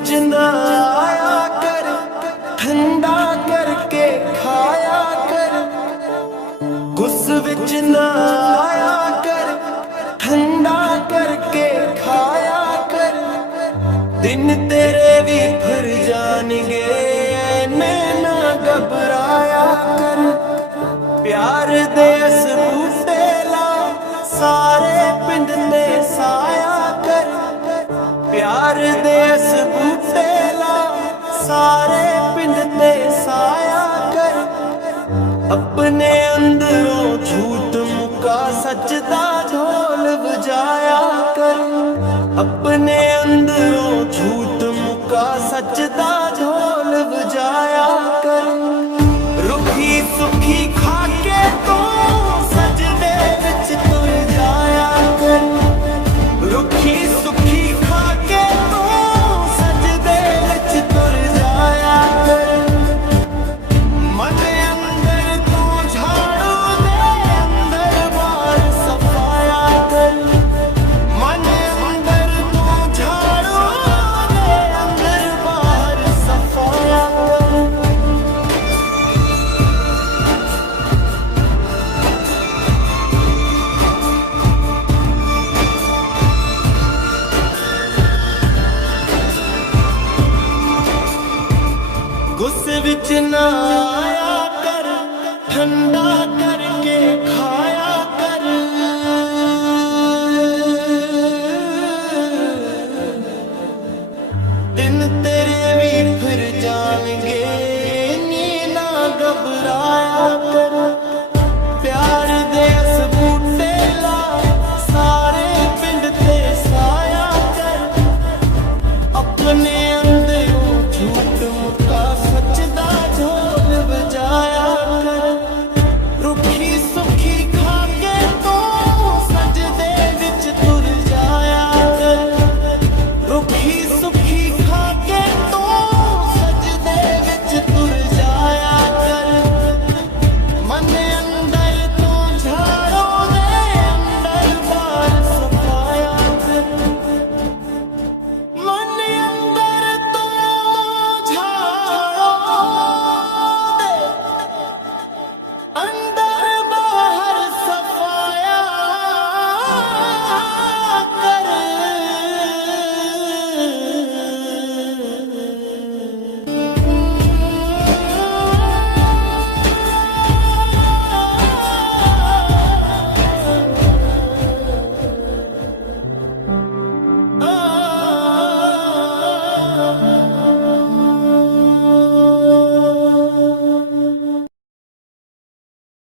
विच ना आया कर, ठंडा करके खाया कर। गुस विच ना आया कर, ठंडा करके खाया कर। दिन तेरे भी फिर जाएंगे, ऐने ना घबराया कर। प्यार दे इस बूटे ला, सारे पिंड ते साया कर। प्यार दे इस बूटे ला, सारे पिंड ते साया कर। अपने अंदरों झूठ मुका सच दा ढोल बजाया कर। अपने अंदरों झूठ मुका सच दा ढोल बजाया कर। रुखी सुखी खाके तो सजदे विच तुर जाया कर। रुखी सुखी खाके तो सजदे विच तुर जाया कर। मन अंदर तो झाड़ू दे, अंदर बाहर सफाया कर। मन अंदर तो झाड़ू दे, अंदर बाहर सफाया कर। गुस्से विच ना आया कर, ठंडा करके खाया कर। दिन तेरे भी फिर जाएंगे, नी ना घबराया कर। प्यार दे इस बूटे ला, सारे पिंड ते साया कर। अपने